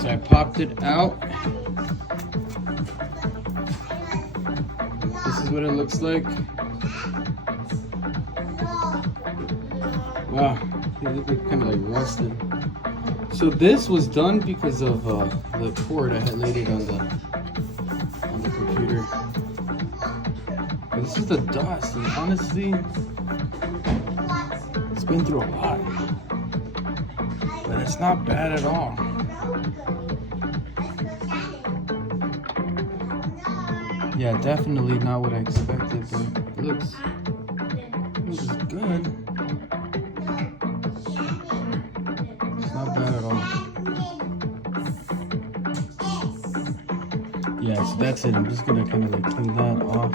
so I popped it out. This is what it looks like. Wow, they look kind of like rusted. So this was done because of the cord. I had laid it on the computer. But this is the dust, and honestly, it's been through a lot. But it's not bad at all. Yeah, definitely not what I expected, but it looks good. It's not bad at all. Yeah, so that's it. I'm just gonna kind of like clean that off.